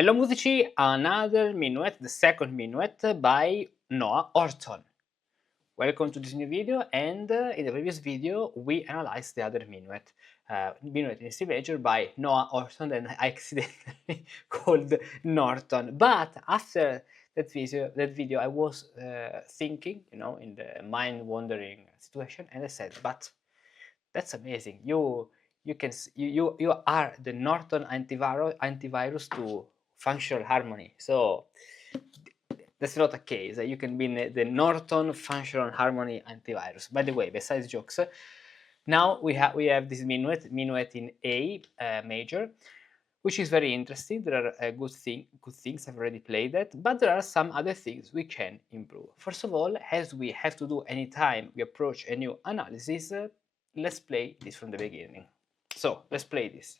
Hello Musici, another minuet, the second minuet by Noah Orton. Welcome to this new video, and in the previous video we analyzed the other minuet. Minuet in C major by Noah Orton, and I accidentally called Norton. But after that video I was thinking, in the mind-wandering situation, and I said, but that's amazing. You are the Norton antivirus to functional harmony. So that's not a case. You can be the Norton functional harmony antivirus. By the way, besides jokes, now we have this minuet in A major, which is very interesting. There are good things. I've already played that, but there are some other things we can improve. First of all, as we have to do anytime we approach a new analysis, let's play this from the beginning. So let's play this.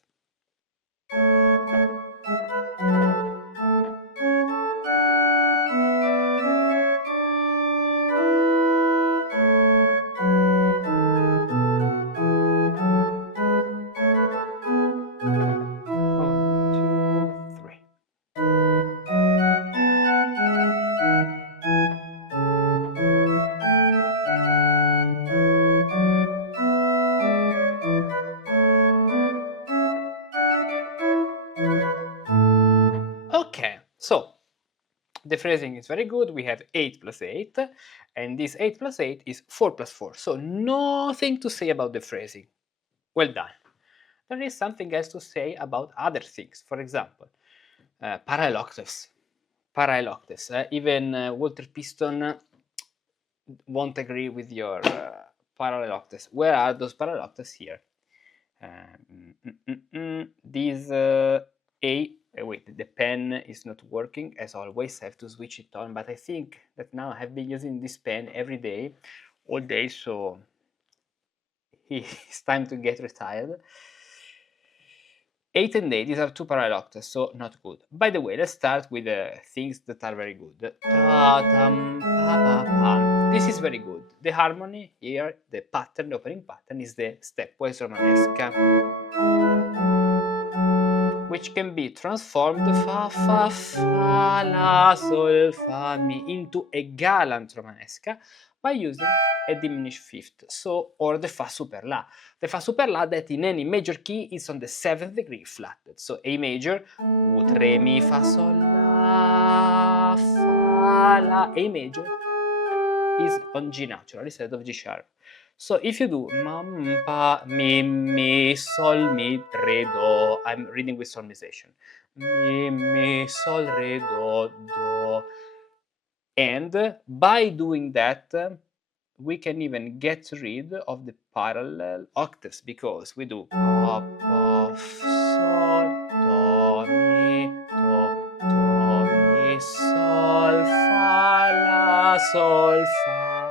Okay, so the phrasing is very good. We have 8 plus 8, and this 8 plus 8 is 4 plus 4. So nothing to say about the phrasing. Well done. There is something else to say about other things. For example, parallel octaves. Even Walter Piston won't agree with your parallel octaves. Where are those parallel octaves here? These wait, the pen is not working as always. I have to switch it on, but I think that now I have been using this pen every day, all day, so it's time to get retired. 8 and 8, these are two parallel octaves, so not good. By the way, let's start with things that are very good. This is very good. The harmony here, the pattern, the opening pattern, is the stepwise romanesca, which can be transformed fa fa fa la sol fa mi into a gallant romanesca by using a diminished fifth, so, or the fa super la. The fa super la that in any major key is on the 7th degree flatted. So A major, ut re mi fa sol la fa la. A major is on G natural instead of G sharp. So if you do mam pa mi sol mi re do, I'm reading with solmization. Mi sol re do. And by doing that, we can even get rid of the parallel octaves, because we do pa sol do mi sol fa la sol fa.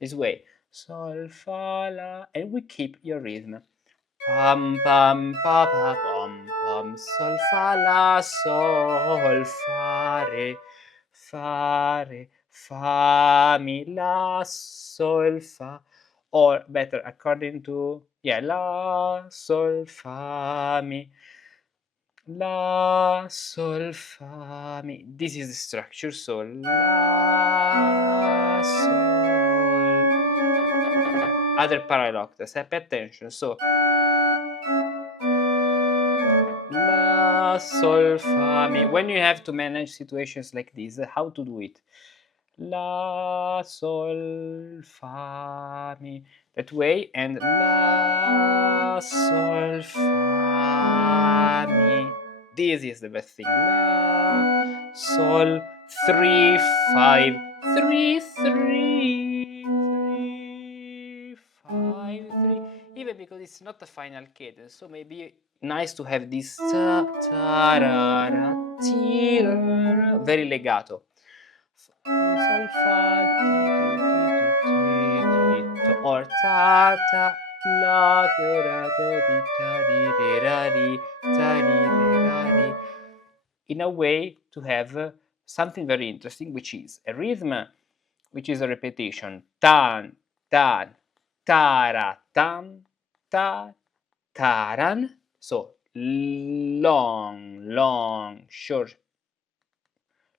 This way, sol fa la, and we keep your rhythm. Pam pam pa pa pam pam sol fa la sol fa mi la sol fa, or better according to la sol fa mi la sol fa mi. This is the structure. So la sol, other parallel octaves. Pay attention. So la sol fa mi. When you have to manage situations like this, how to do it? La sol fa mi, that way, and la sol fa mi. This is the best thing. La sol 3 5 3 3 3 5 3. Even because it's not a final cadence, so maybe nice to have this very legato. Sol fa or ta ta la ra do di ta di re ra ri ta ri re ra ri, in a way to have something very interesting, which is a rhythm, which is a repetition. Tan tan tara tam ta taran. So long, long, short,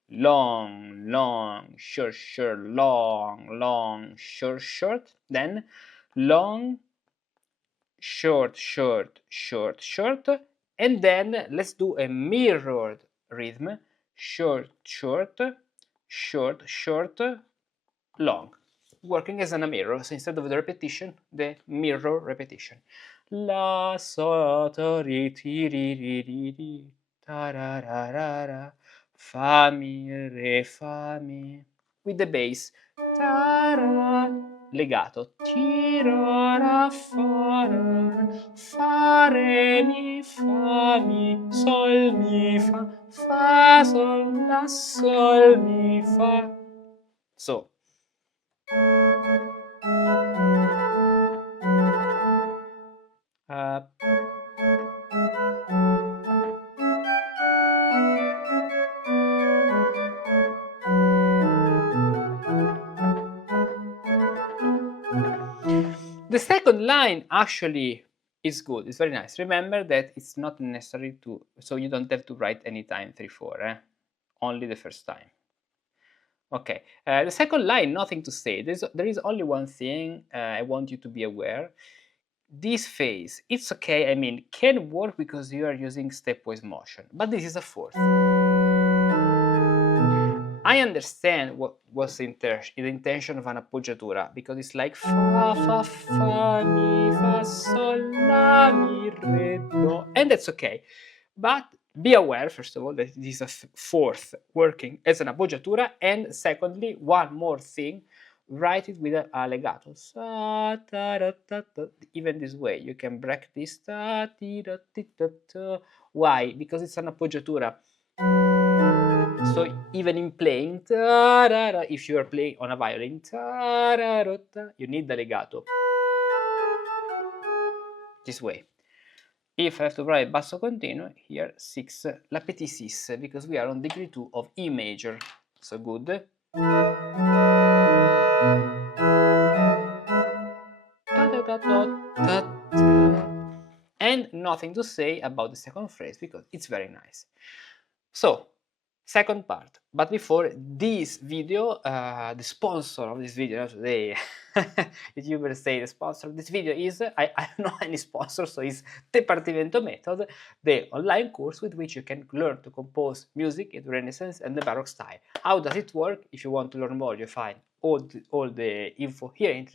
long, long, short, short, long, long, short, short, then long, short, short, short, short, and then let's do a mirrored rhythm, short, short, short, short, long, working as in a mirror. So instead of the repetition, the mirror repetition. La sol ri ti ri ta ra ra ra ra, fa mi re fa mi, with the bass ta ra, legato ti ra ra fa ra, fa re mi sol mi fa sol la sol mi fa. So uh, the second line actually is good. It's very nice. Remember that it's not necessary to, so you don't have to write anytime 3/4, only the first time. Okay, the second line, nothing to say. There is only one thing I want you to be aware. This phase, it's okay, I mean, can work because you are using stepwise motion, but this is a fourth. I understand what was the intention of an appoggiatura, because it's like fa, fa, fa, mi, fa, sol, la, mi, re, do, and that's okay. But be aware, first of all, that it is a fourth working as an appoggiatura, and secondly, one more thing, write it with a legato. Sa, ta, da, ta, ta. Even this way, you can break this. Ta, ti, da, ti, ta, ta. Why? Because it's an appoggiatura. So even in playing, if you are playing on a violin, you need the legato. This way. If I have to write basso continuo, here 6, la petit 6, because we are on degree 2 of E major. So good. And nothing to say about the second phrase because it's very nice. So, second part. But before this video, the sponsor of this video today, YouTubers say the sponsor of this video is, I don't know any sponsor, so it's the Partimento Method, the online course with which you can learn to compose music in the Renaissance and the Baroque style. How does it work? If you want to learn more, you find all the info here in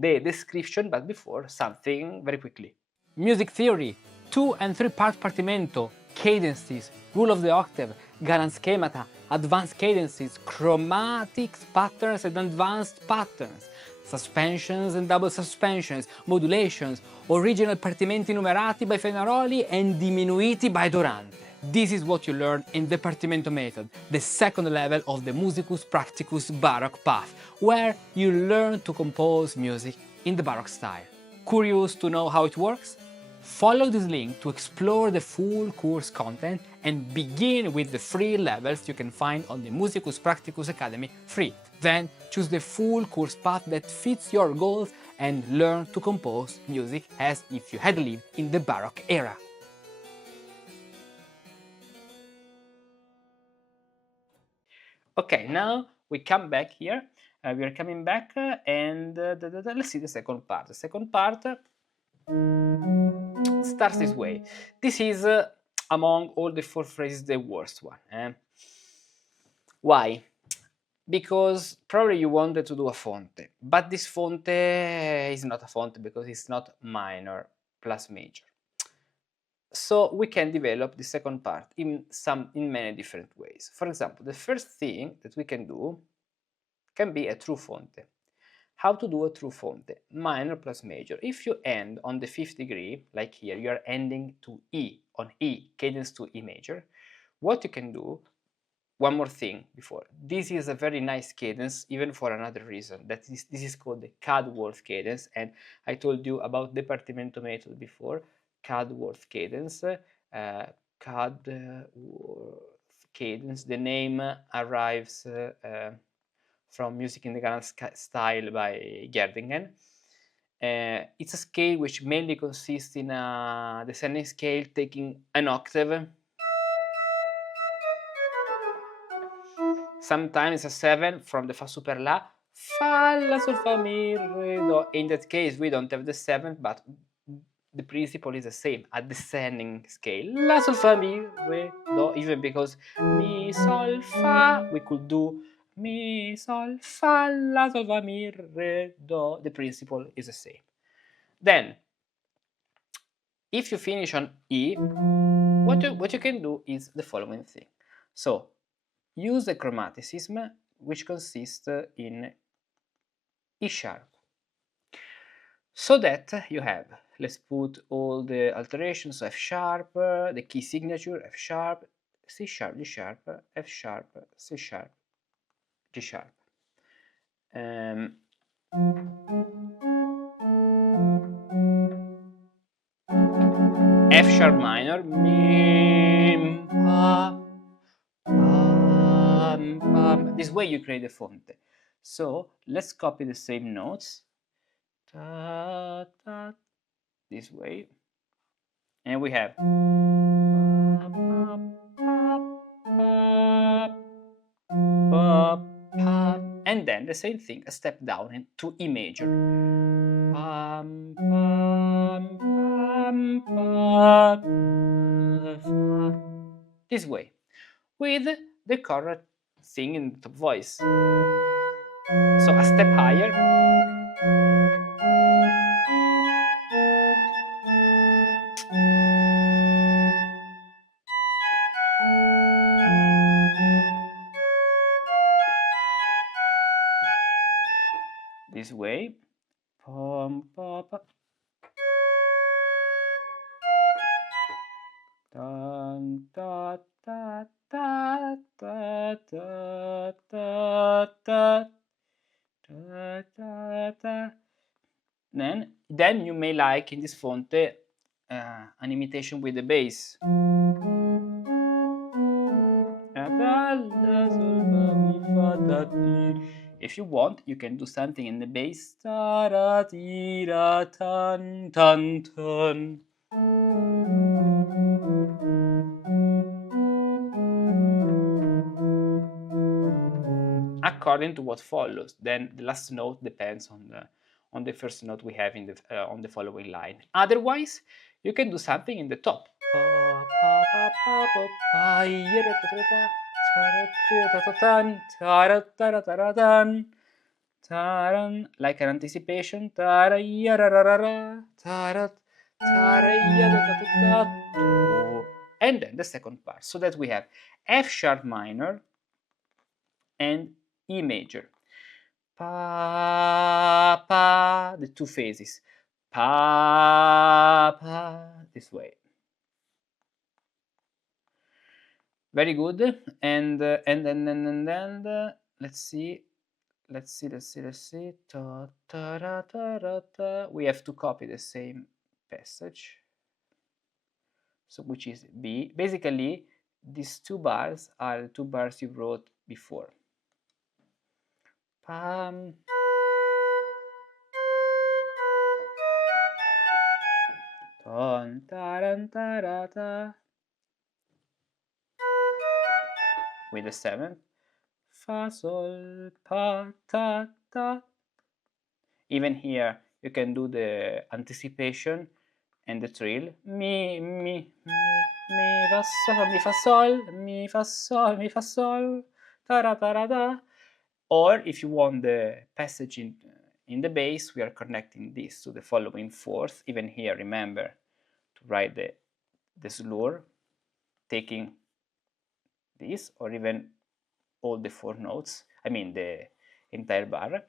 the description, but before, something very quickly. Music theory, 2 and 3 part partimento, cadences, rule of the octave, Galant schemata, advanced cadences, chromatic patterns and advanced patterns, suspensions and double suspensions, modulations, original partimenti numerati by Fenaroli and diminuiti by Dorante. This is what you learn in the Partimento method, the second level of the Musicus Practicus Baroque path, where you learn to compose music in the Baroque style. Curious to know how it works? Follow this link to explore the full course content and begin with the free levels you can find on the Musicus Practicus Academy free. Then choose the full course path that fits your goals and learn to compose music as if you had lived in the Baroque era. Okay, now we come back here. We are coming back and let's see the second part. The second part starts this way. This is, among all the 4 phrases, the worst one. Why? Because probably you wanted to do a fonte, but this fonte is not a fonte because it's not minor plus major. So we can develop the second part in many different ways. For example, the first thing that we can do can be a true fonte. How to do a true fonte? Minor plus major. If you end on the 5th degree, like here, you are ending to E, on E, cadence to E major, what you can do, one more thing before, this is a very nice cadence even for another reason, this is called the Cadworth cadence, and I told you about the Partimento method before. Cadworth cadence, Cadworth cadence, the name arrives from Music in the Galant style by Gerdingen, It's a scale which mainly consists in a descending scale taking an octave. Sometimes a 7 from the fa super la, fa la sol fa mi re do. In that case we don't have the 7th, but the principle is the same, a descending scale. La sol fa mi re do, even because mi sol fa, we could do mi sol fa la sol fa mi re do. The principle is the same. Then, if you finish on E, what you can do is the following thing. So, use the chromaticism, which consists in E sharp. So that you have, let's put all the alterations, so F sharp, the key signature, F sharp, C sharp, G sharp, F sharp, C sharp, G sharp. F sharp minor, mi, pa, pam, pam. This way you create the fonte. So let's copy the same notes. Ta, ta, this way. And we have. And then the same thing, a step down into E major. Pam, pam, pam, pam, this way, with the correct thing in the top voice. So a step higher. This way. Pam, pa, pa. Dun, da, da, da, da, da, da, da, da, da, da. Then you may like in this fonte an imitation with the bass. If you want, you can do something in the bass. According to what follows, then the last note depends on the first note we have in the on the following line. Otherwise, you can do something in the top. Like an anticipation. And then the second part, so that we have F sharp minor and E major. Pa, pa, the two phases. Pa, pa, this way. Very good. And then let's see. Ta, ta, ra, ta, ra, ta. We have to copy the same passage. So which is B. Basically, these two bars are the two bars you wrote before. Pam. Ton, taran, tarata. With the seventh. Fa, sol, pa, ta, ta. Even here, you can do the anticipation and the trill. Mi, fa, sol, mi, fa, sol, mi, fa, sol, mi, fa, sol, tara, tara, ta. Or if you want the passage in the bass, we are connecting this to the following fourth. Even here, remember to write the slur, taking this, or even all the four notes, I mean the entire bar.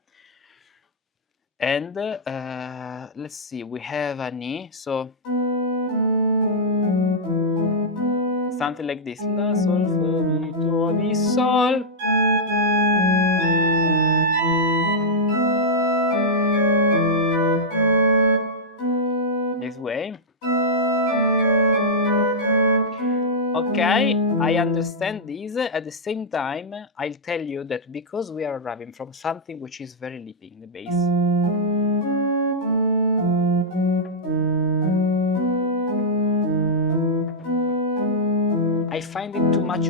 And let's see, we have an E, so something like this. La, sol, fa, mi, do, mi, sol. This way. Okay, I understand this. At the same time, I'll tell you that because we are arriving from something which is very leaping, the bass. find it too much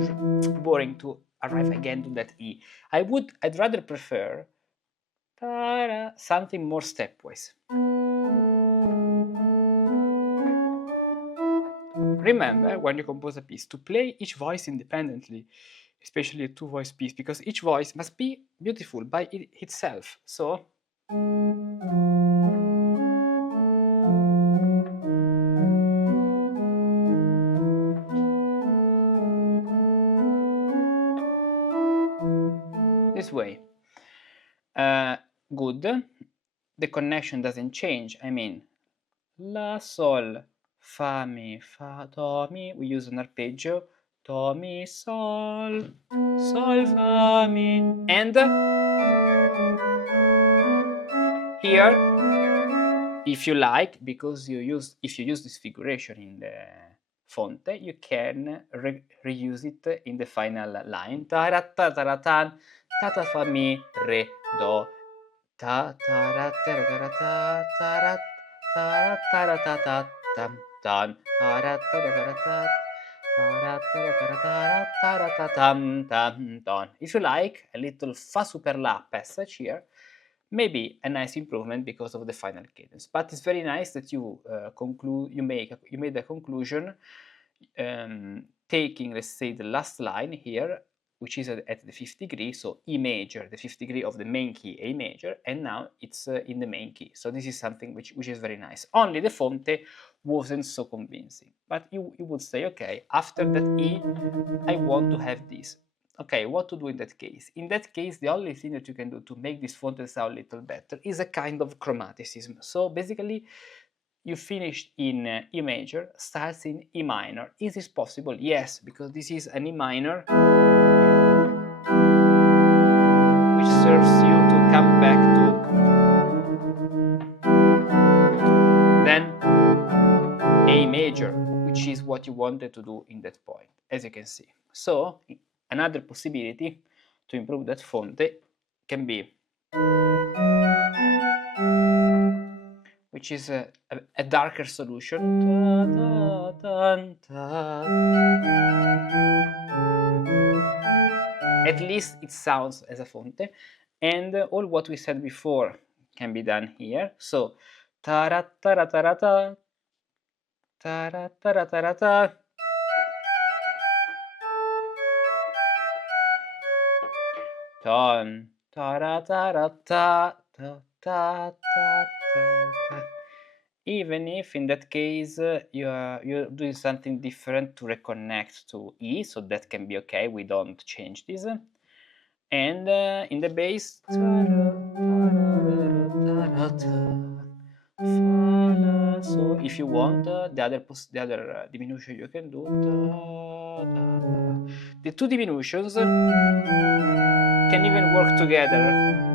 boring to arrive again to that E. I'd rather prefer something more stepwise. Remember, when you compose a piece, to play each voice independently, especially a two-voice piece, because each voice must be beautiful by itself. So this way. Good. The connection doesn't change. I mean, La, Sol, Fa, Mi, Fa, Do, Mi. We use an arpeggio. Do, Mi, Sol, Sol, Fa, Mi. And here, if you like, because if you use this figuration in the fonte, you can reuse it in the final line. Ta-ra-ta, ta-ra-tan, ta-ta, fa, mi, re, do. Ta, ta-ra, ta-ra-ta-ra-ta, ta-ra, ta-ra, ta-ra-ta-ta, tam, tan, ta-ra, ta-ra-ta-ra-ta, ta-ra, ta-ra-ta-ra-ta, ta-ra-ta-tam, tam, ton. If you like, a little fa superla passage here, maybe a nice improvement because of the final cadence. But it's very nice that you made a conclusion, taking, let's say, the last line here, which is at the fifth degree, so E major, the fifth degree of the main key, A major, and now it's in the main key. So this is something which is very nice. Only the fonte wasn't so convincing. But you would say, okay, after that E, I want to have this. Okay, what to do in that case? In that case, the only thing that you can do to make this font sound a little better is a kind of chromaticism. So basically, you finished in E major, starts in E minor. Is this possible? Yes, because this is an E minor, which serves you to come back to then A major, which is what you wanted to do in that point, as you can see. So another possibility to improve that fonte can be, which is a darker solution. At least it sounds as a fonte, and all what we said before can be done here. So ta-ra-ta-ra-ta-ra-ta, ta-ra-ta-ra-ta-ra-ta, ton, ta-ra-ta-ra-ta, ta-ta-ta-ta-ta. Even if in that case you're doing something different to reconnect to E, so that can be okay, we don't change this. And in the bass, so if you want the other diminution you can do, the two diminutions can even work together.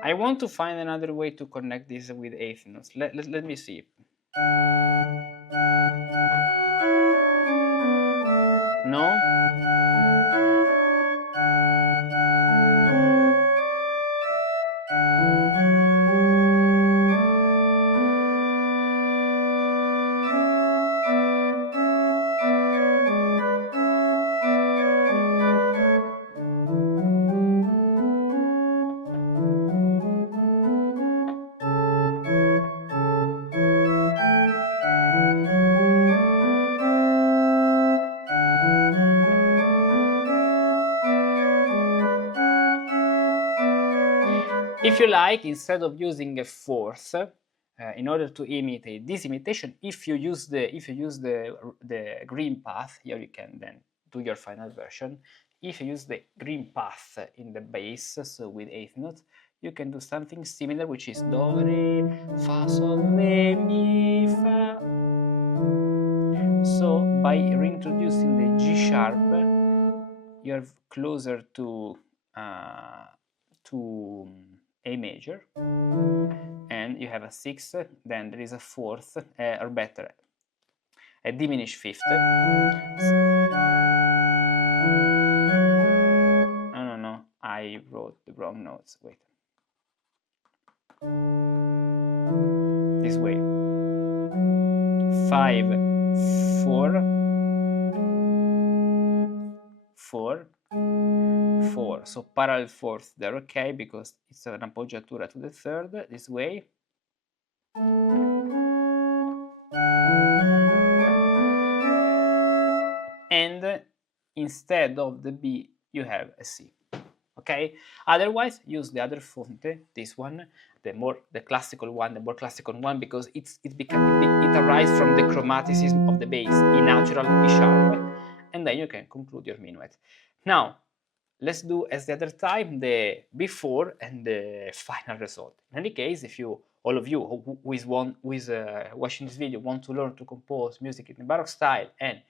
I want to find another way to connect this with eighth notes. Let me see. No? If you like, instead of using a fourth, in order to imitate this imitation, if you use the green path, here you can then do your final version. If you use the green path in the bass, so with eighth note, you can do something similar, which is do, re, fa, sol, re, mi, fa. So by reintroducing the G sharp, you're closer to A major, and you have a 6, then there is a 4th, or better, a diminished 5th. No, I wrote the wrong notes, wait. This way. 5, 4, 4, 4. So parallel 4th there, okay, because it's an appoggiatura to the 3rd, this way. And instead of the B, you have a C. Okay? Otherwise, use the other fonte, this one, the more classical one, because it arises from the chromaticism of the bass, E natural, E sharp, and then you can conclude your minuet. Now, let's do as the other time the before and the final result. In any case, if you, all of you who is watching this video, want to learn to compose music in the Baroque style, and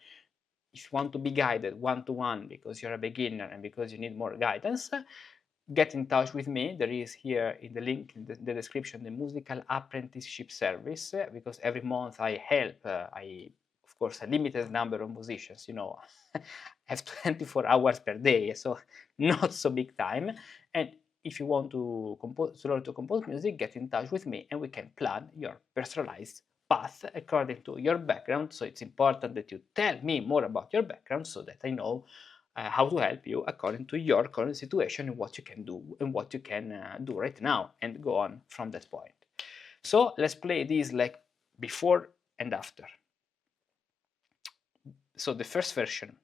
if you want to be guided one-to-one because you're a beginner and because you need more guidance, get in touch with me. There is here in the link in the description the musical apprenticeship service, because every month I help, of course, a limited number of musicians, you know, I have 24 hours per day, so not so big time. And if you want to learn to compose music, get in touch with me and we can plan your personalized path according to your background. So it's important that you tell me more about your background so that I know how to help you according to your current situation and what you can do and what you can do right now, and go on from that point. So let's play these like before and after. So the first version.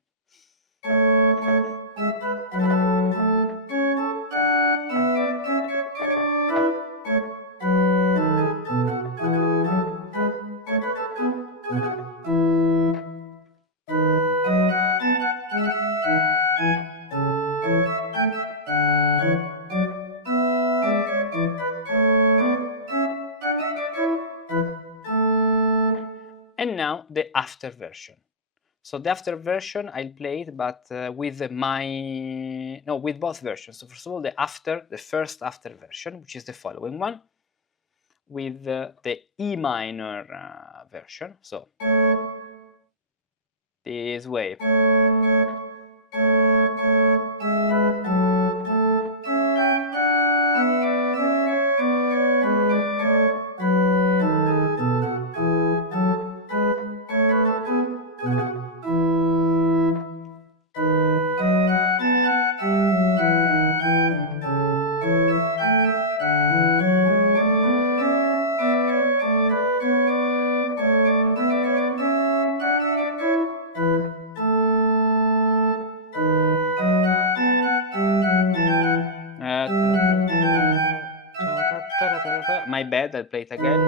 And now the after version. So the after version I'll play it, but with both versions. So first of all, the first after version, which is the following one, with the E minor version. So this way. My bad, I'll play it again.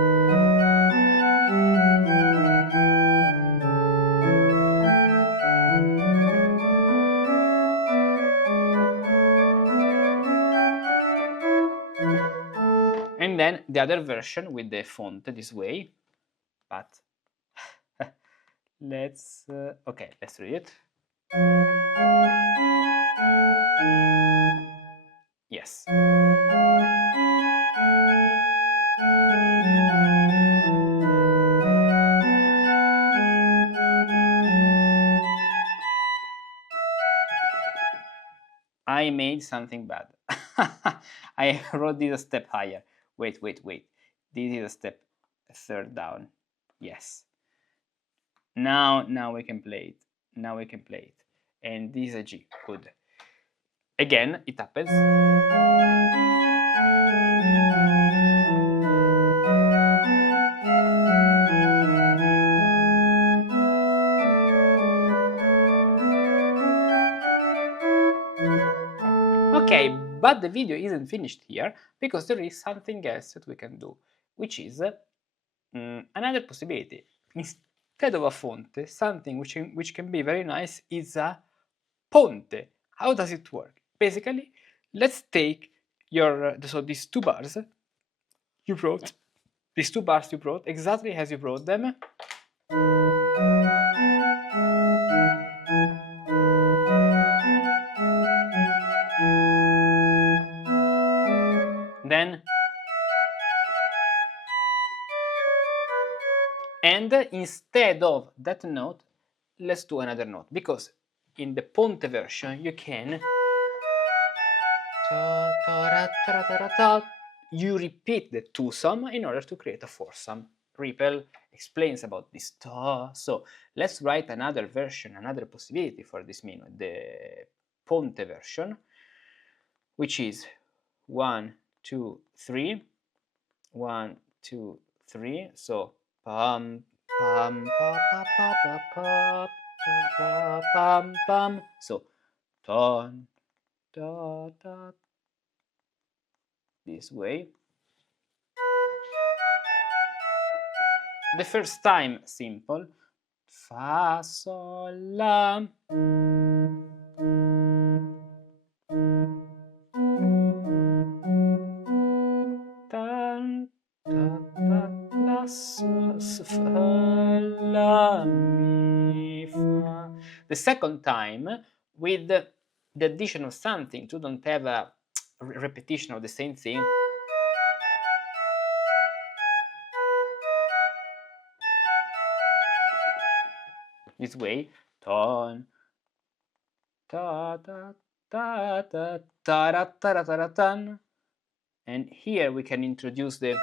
And then the other version with the font this way, but let's read it. Yes. I made something bad. I wrote this a step higher. Wait. This is a step third down. Yes. Now we can play it. And this is a G. Good. Again, it happens. Okay, but the video isn't finished here, because there is something else that we can do, which is another possibility. Instead of a fonte, something which can be very nice is a ponte. How does it work? Basically, let's take so these two bars you wrote, exactly as you wrote them. Then And instead of that note, let's do another note, because in the ponte version you can you repeat the twosome in order to create a foursome. Rippel explains about this. So let's write another version, another possibility for this minuet, the ponte version, which is 1, 2, 3, 1, 2, 3. So pam pam pa pa pa pa pa pa pam pam. So ton da da, this way. The first time simple, fa sol la, tan ta ta la fa la mi fa. The second time with the addition of something to don't have a repetition of the same thing. This way, ton ta ta ta ta ta ra ta ra ta ra tan, and here we can introduce the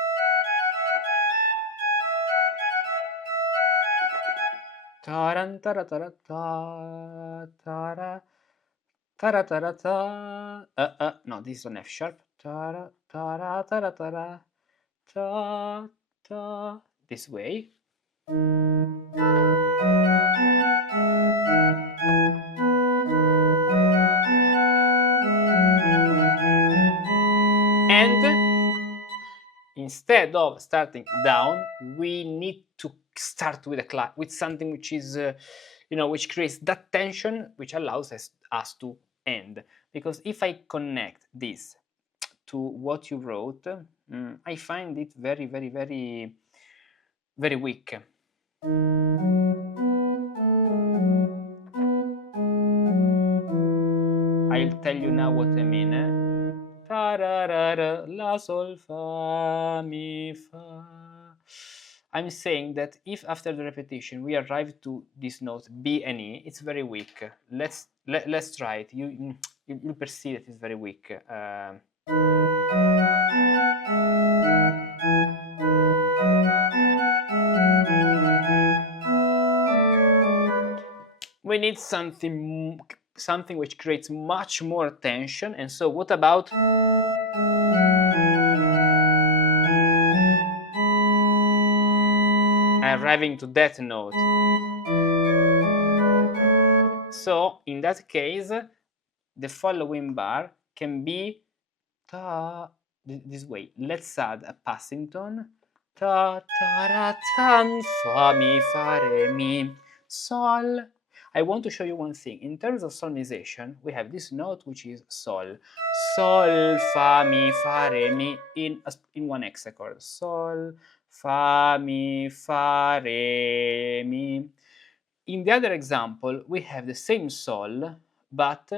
taran tara tara ta tara tara tara ta. No, this is on F sharp. Tara tara tara tara ta ta. This way. And instead of starting down, we need to start with with something which is, which creates that tension, which allows us to end. Because if I connect this to what you wrote, I find it very, very, very, very weak. I'll tell you now what I mean. La sol fa mi fa. I'm saying that if after the repetition we arrive to this note B and E, it's very weak. Let's try it. You perceive it is very weak. We need something which creates much more tension. And so what about arriving to that note? So in that case, the following bar can be ta this way. Let's add a passing tone. Ta ta ra tan fa mi fa re mi sol. I want to show you one thing. In terms of solmization, we have this note which is sol. Sol fa mi fa re mi in one hexachord. Sol fa mi fa re mi. In the other example, we have the same sol, but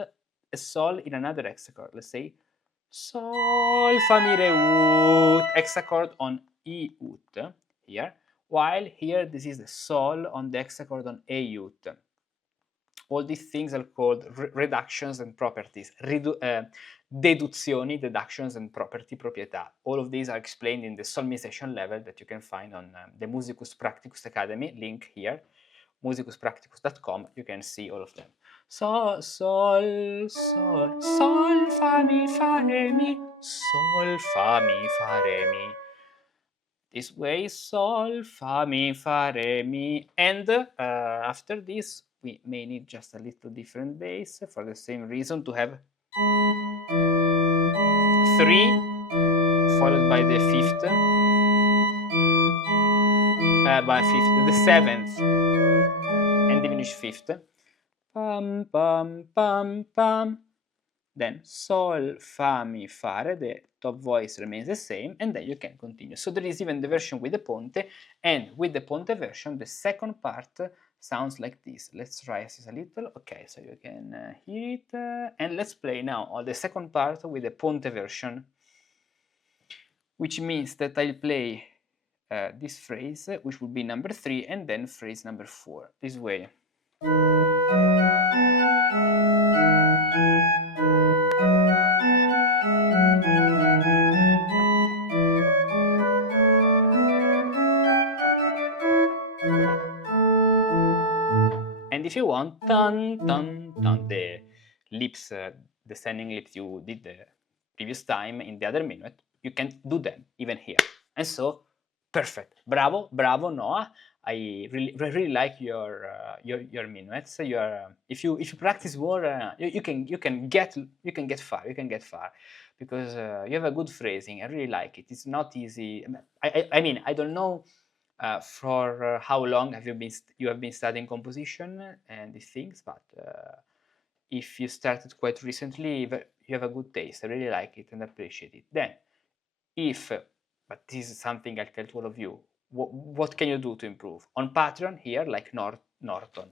a sol in another hexachord. Let's say sol fa mi re ut, hexachord on E ut here, while here this is the sol on the hexachord on A ut. All these things are called reductions and properties, deduzioni, deductions, and proprietà. All of these are explained in the solmization level that you can find on the Musicus Practicus Academy, link here, musicuspracticus.com. You can see all of them. Sol, sol, sol, sol, fa, mi, re, mi, sol, fa, mi, re, mi. This way, sol, fa, mi, re, mi. And after this, we may need just a little different bass for the same reason, to have 3 followed by the fifth, the seventh and diminished fifth. Pam, pam, pam, pam. Then sol, fa, mi, re, the top voice remains the same, and then you can continue. So there is even the version with the ponte, and with the ponte version, the second part sounds like this. Let's rise this a little. Okay, so you can hear it. And let's play now on the second part with the ponte version, which means that I'll play this phrase, which would be number 3, and then phrase number 4, this way. And if you want, dun, dun, dun, the lips, the standing lips you did the previous time in the other minuet, you can do them even here. And so, perfect. Bravo, bravo, Noah. I really like your minuets. If you practice more, you can get far. You can get far because you have a good phrasing. I really like it. It's not easy. I mean, I don't know for how long have you have been studying composition and these things, but if you started quite recently, you have a good taste. I really like it and appreciate it. Then, but this is something I'll tell to all of you, what can you do to improve? On Patreon here, like Norton.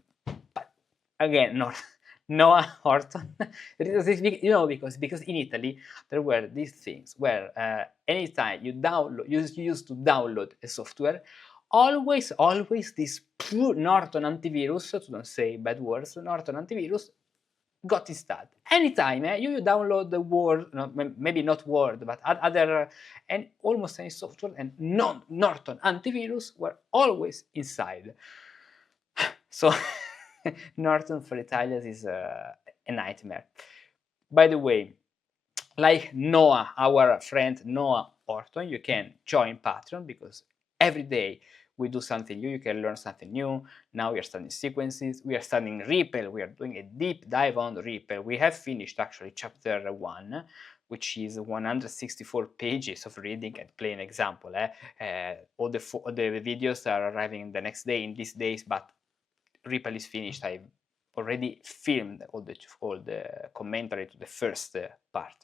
But again, Noah Horton. because in Italy there were these things where anytime you used to download a software, always this poor Norton antivirus, to don't say bad words, Norton antivirus got installed. Anytime you download the Word, maybe not Word, but other, and almost any software, and Norton antivirus were always inside. So Norton for Italians is a nightmare. By the way, like Noah, our friend Noah Orton, you can join Patreon because every day we do something new, you can learn something new. Now we are studying sequences, we are studying Ripple, we are doing a deep dive on Ripple. We have finished actually chapter 1, which is 164 pages of reading and playing example. All the videos are arriving the next day, in these days, but Ripple is finished. I've already filmed all the commentary to the first part.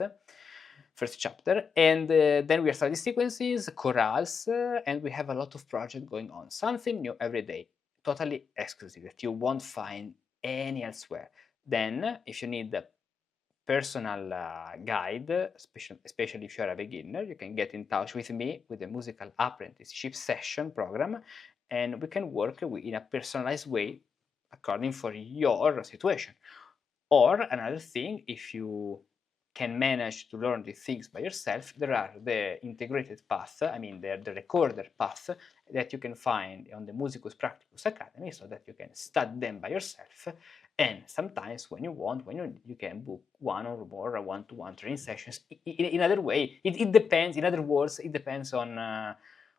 First chapter, and then we are studying sequences, chorales, and we have a lot of projects going on. Something new every day, totally exclusive that you won't find any elsewhere. Then, if you need a personal guide, especially if you're a beginner, you can get in touch with me with the musical apprenticeship session program, and we can work in a personalized way according for your situation. Or another thing, if you can manage to learn these things by yourself, there are the integrated path, I mean the recorder path that you can find on the Musicus Practicus Academy, so that you can study them by yourself, and sometimes when you want, you can book one or more one-to-one training sessions. In other way, it depends, in other words, it depends on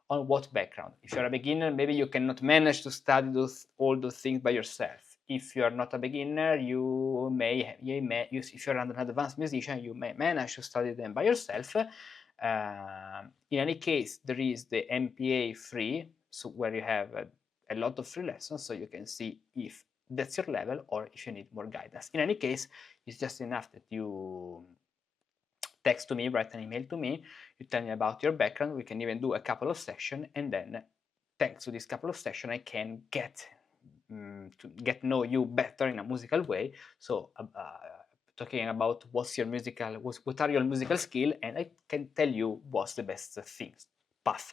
what background. If you're a beginner, maybe you cannot manage to study all those things by yourself. If you're not a beginner, if you're an advanced musician, you may manage to study them by yourself. In any case, there is the MPA free, so where you have a lot of free lessons, so you can see if that's your level or if you need more guidance. In any case, it's just enough that you text to me, write an email to me, you tell me about your background, we can even do a couple of sessions, and then thanks to this couple of sessions, I can get to know you better in a musical way. So talking about what are your musical skill, and I can tell you what's the best path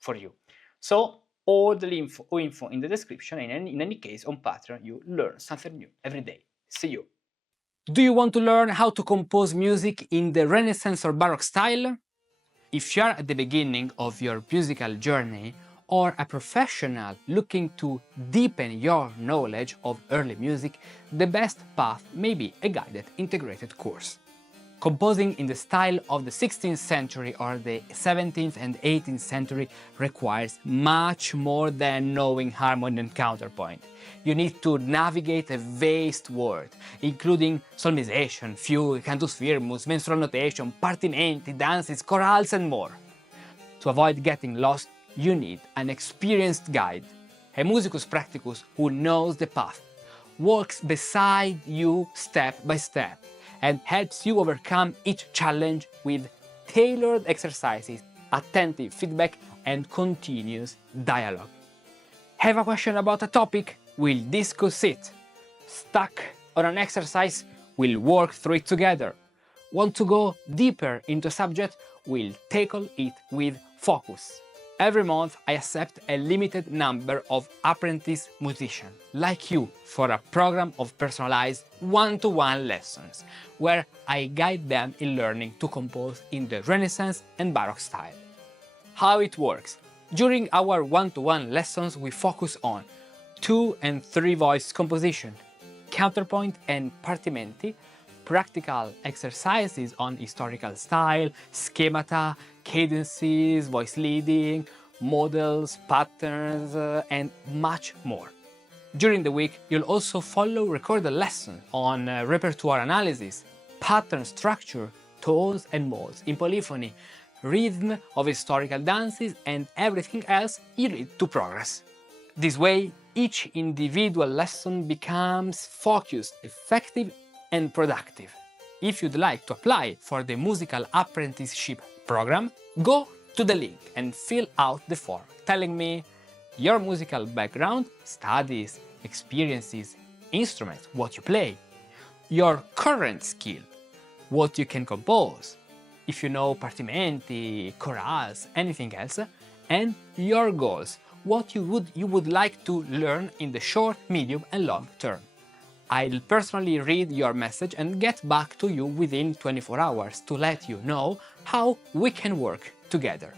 for you. So all the info in the description, and in any case on Patreon, you learn something new every day. See you. Do you want to learn how to compose music in the Renaissance or Baroque style? If you're at the beginning of your musical journey, or a professional looking to deepen your knowledge of early music, the best path may be a guided integrated course. Composing in the style of the 16th century or the 17th and 18th century requires much more than knowing harmony and counterpoint. You need to navigate a vast world, including solmization, fugue, cantus firmus, mensural notation, partimenti, dances, chorales, and more. To avoid getting lost, you need an experienced guide, a musicus practicus who knows the path, walks beside you step by step, and helps you overcome each challenge with tailored exercises, attentive feedback, and continuous dialogue. Have a question about a topic? We'll discuss it. Stuck on an exercise? We'll work through it together. Want to go deeper into a subject? We'll tackle it with focus. Every month I accept a limited number of apprentice musicians like you for a program of personalized one-to-one lessons where I guide them in learning to compose in the Renaissance and Baroque style. How it works? During our one-to-one lessons we focus on 2 and 3 voice composition, counterpoint and partimenti, practical exercises on historical style, schemata, cadences, voice leading, models, patterns, and much more. During the week, you'll also follow recorded lessons on repertoire analysis, pattern structure, tones and modes in polyphony, rhythm of historical dances, and everything else you need to progress. This way, each individual lesson becomes focused, effective, and productive. If you'd like to apply for the musical apprenticeship program, go to the link and fill out the form telling me your musical background, studies, experiences, instruments, what you play, your current skill, what you can compose, if you know partimenti, chorales, anything else, and your goals, what you would like to learn in the short, medium and long term. I'll personally read your message and get back to you within 24 hours to let you know how we can work together.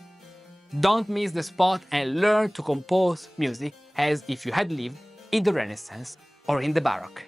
Don't miss the spot and learn to compose music as if you had lived in the Renaissance or in the Baroque.